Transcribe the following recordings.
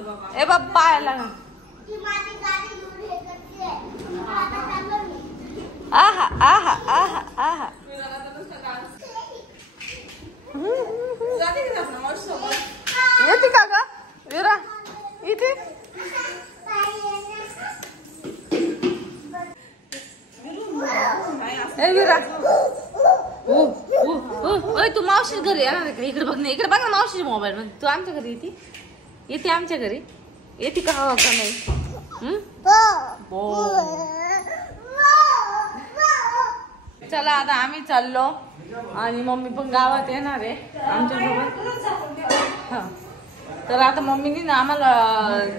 ए बाबा पायाला आहा आहा आहा आहा येते का ग विरा इथे विरा तू मावशी घरी येणार का इकडे बघ ना इकडे बघ ना मावशी मोबाईल मध्ये तू आमच्या घरी येते येते आमच्या घरी येते का हवा का नाही चला आता आम्ही चाललो आणि मम्मी पण गावात येणार आहे आमच्यासोबत हा तर आता मम्मीनी ना आम्हाला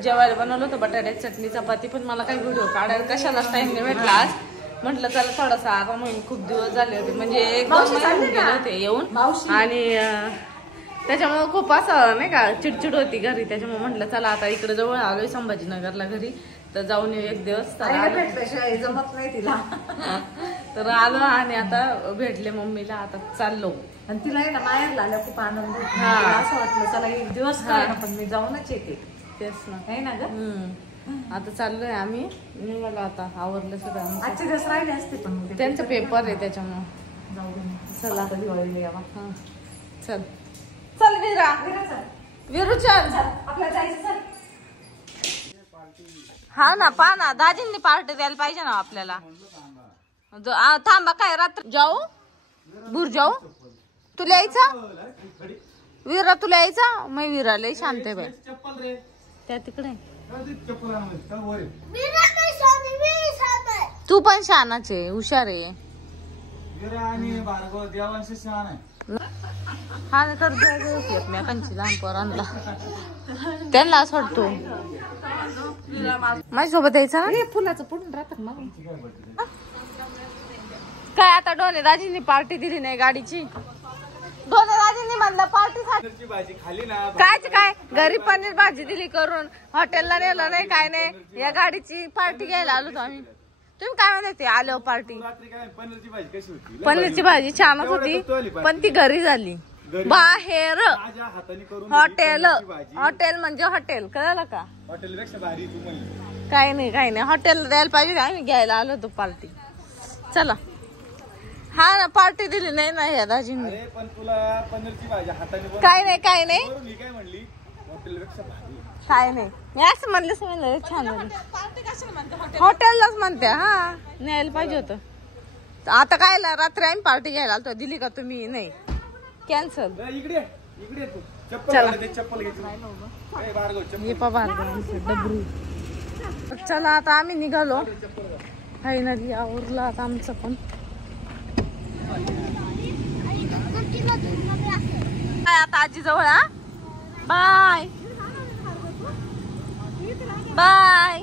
जेवायला बनवलं होतं बटाट्याची चटणी चपाती पण मला काही व्हिडिओ काढायला कशालाच टाइम नाही भेटला आज म्हटलं चला थोडासा आता मग खूप दिवस झाले होते म्हणजे एक दोन महिने गेले होते येऊन आणि त्याच्यामुळे खूप असं नाही का चिडचिड होती घरी त्याच्यामुळे म्हटलं चला आता इकडे जवळ आलोय संभाजीनगरला घरी तर जाऊन येऊ एक दिवस जमत नाही तिला तर आलो आणि आता भेटले मम्मीला आता चाललो आणि तिला आहे ना माहेरला आल्या खूप आनंद असं वाटलं चला एक दिवस काय ना पण मी जाऊनच येते तेच ना आहे ना ग आता चाललोय आम्ही निघालो आता आवरलं सगळं आजचे दिवस राहिले असते पण त्यांचा पेपर आहे त्याच्यामुळे जाऊ दे चला दिवाळीला यावा चल चल विरा विरू चल आपल्याला जायचं हा ना पहा ना दाजींनी पार्टी द्यायला पाहिजे ना आपल्याला थांबा काय रात्र जाऊ भूर जाऊ तुला यायचा विरा तुला यायचा मग विरा लय शांत आहे बाई त्या तिकडे तू पण शानाच आहे हुशार आहे हा ना तर एकमेकांची लहान पोरांना त्यांना असं वाटतो माझ्यासोबत यायचं ना फुलाचं पडून राहतात मग काय आता डोने दाजींनी पार्टी दिली नाही गाडीची डोने दाजींनी म्हणलं पार्टी भाजी खाली ना काय घरी पनीर भाजी दिली करून हॉटेलला नेलं नाही काय नाही या गाडीची पार्टी घ्यायला आलो आम्ही तुम्ही काय म्हणते आलो पार्टी पनीरची भाजी छानच होती पण ती घरी झाली बाहेर हॉटेल म्हणजे हॉटेल कळलं का काही नाही हॉटेल द्यायला पाहिजे आम्ही घ्यायला आलो होतो पार्टी चला हा ना पार्टी दिली नाही ना या दाजींनी काय नाही काय नाही मी असं म्हणलंच म्हणलं छान हॉटेललाच म्हणते हा न्यायला पाहिजे होतं आता काय रात्री आम्ही पार्टी घ्यायला आलो दिली का तुम्ही नाही कॅन्सल डबरू चला आता आम्ही निघालो फायनली आवरला आता आमचं पण आता आजी जवळ हा बाय बाय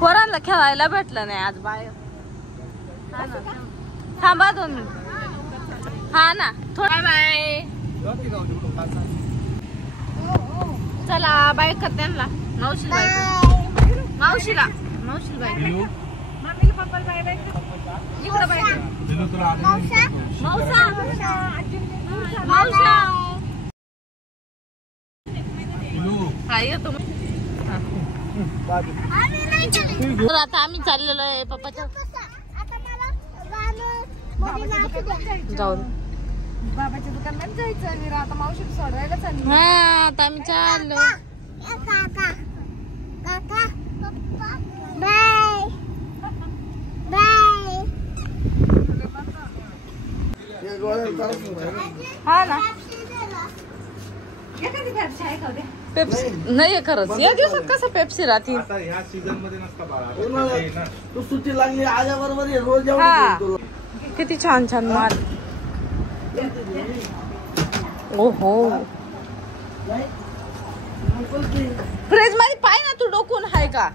पोरांना खेळायला भेटलं नाही आज बाहेर थांबा 2 मिनिट हा ना थोडा बाय चला बाय कर त्यांना मावशीला बाय इकडं बाय मावसा हा येतो आता आम्ही चाललेलो आहे पप्पाच्या जाऊ बाबाच्या दुकानात जायचं विरा आता मावशी सोडवायला चालली हा आता आम्ही चाललो हा ना पेप्सी नाही खरंच या दिवसात कसं पेप्सी राहते किती छान छान माल ओहो फ्रीज मध्ये पाय ना तू डोकून हाय का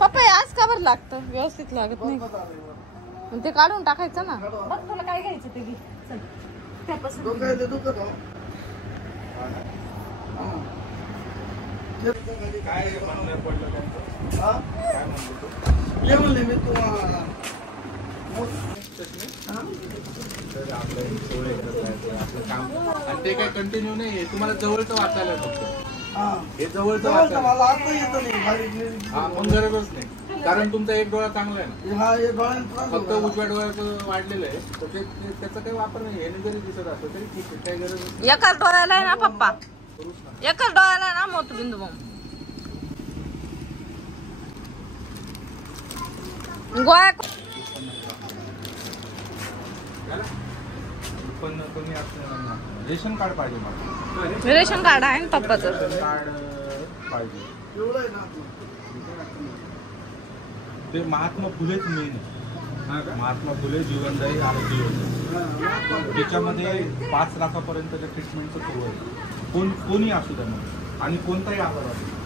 पप्पा आज का बरं लागतं व्यवस्थित लागत नाही ते काढून टाकायचं ना तुला काय घ्यायचं ते घे तर आपलं सोळे आपलं काम आणि ते काय कंटिन्यू नाही तुम्हाला जवळचं वाचायला फक्त हे जवळचं वाचायला हा मग गरजच नाही कारण तुमचा एक डोळा चांगला आहे ना फक्त उजव्या डोळ्याचं वाढलेलं आहे तर ते त्याचा काही वापर नाही याने जरी दिसत असतो तरी ठीक आहे काही गरज नाही एकाच डोळ्याला आहे ना पप्पा एकाच डोळ्याला आहे ना मोठबिंदू मग गोळ्या उत्पन्न कमी असलं रेशन कार्ड पाहिजे मला रेशन कार्ड आहे ना पप्पाचं रेशन कार्ड पाहिजे ते महात्मा फुलेच मेन महात्मा फुले जीवनदायी आरोग्य योजना त्याच्यामध्ये 5 लाखापर्यंतच्या ट्रीटमेंटचं कव्हर आहे कोणी असू द्या मग आणि कोणताही आजार असू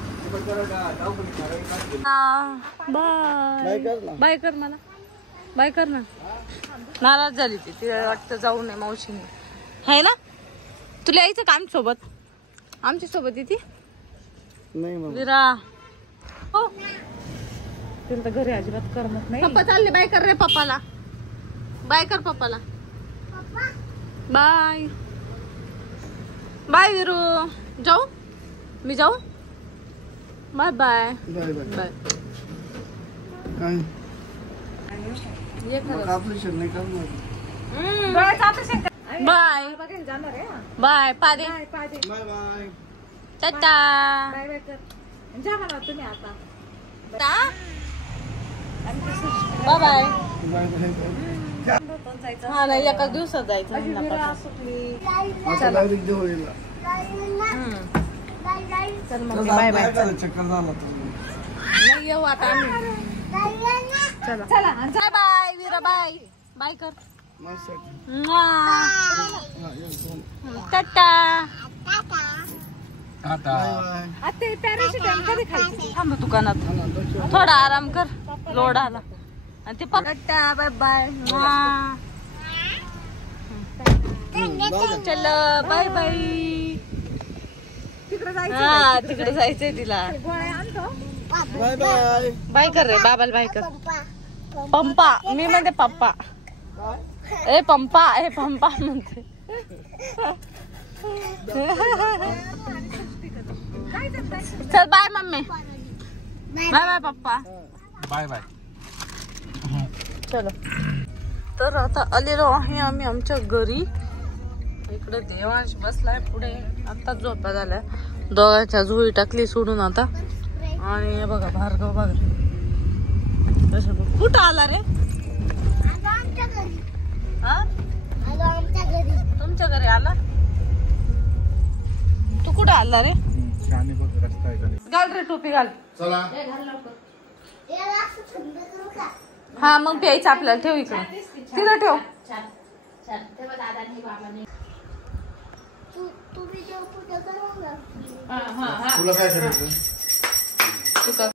बाय कर मला बाय कर ना नाराज झाली ती तिला वाटतं जाऊ नये मावशीने आहे ना तुला यायचं का आमच्या सोबत आमच्या सोबत येते नाही विरा हो तिला तर घरी अजिबात करमत नाही. पप्पा चालले बाय कर रे पप्पाला बाय कर पप्पाला बाय बाय विरू जाऊ मी जाऊ bye bye bye bye bye काय ये खरं ऑपरेशन नाही करणार. बाय जाणार आहे बाय पादे bye bye tata bye bye कर जा म्हणा तुम्ही आता बाय बाय बाय बाय हा नाही एका दिवसात जायचं चल मग बाय बाय चक्कर झाला नाही येऊ आता आम्ही चला चला बाय वीरा बाय बाय कर टाटा ते पॅराशूट कधी खायची थांब दुकानात थोडा आराम कर लोड आला आणि ते टाटा बाय बाय चल बाय बाय हा तिकडे जायचंय तिला बाय बाय बाय कर रे बाबाला बाय कर पंपा मी म्हणते पप्पा ए पंपा ए पंपा म्हणते चल बाय मम्मी बाय बाय पप्पा बाय बाय चलो तर आता आलेलो आहे आम्ही आमच्या घरी इकडे देवांश बसलाय पुढे आता झोपा झाल्या दोघांच्या जुळी टाकली सोडून आता आणि हे बघा भार्गव बघा कुठं आला रे तुमच्या घरी आला तू कुठं आला रे रस्ता आहे घाल रे टोपी घाल चला हा मग प्यायचं आपल्याला ठेव इकडे तिथं ठेव तुला काय करायचं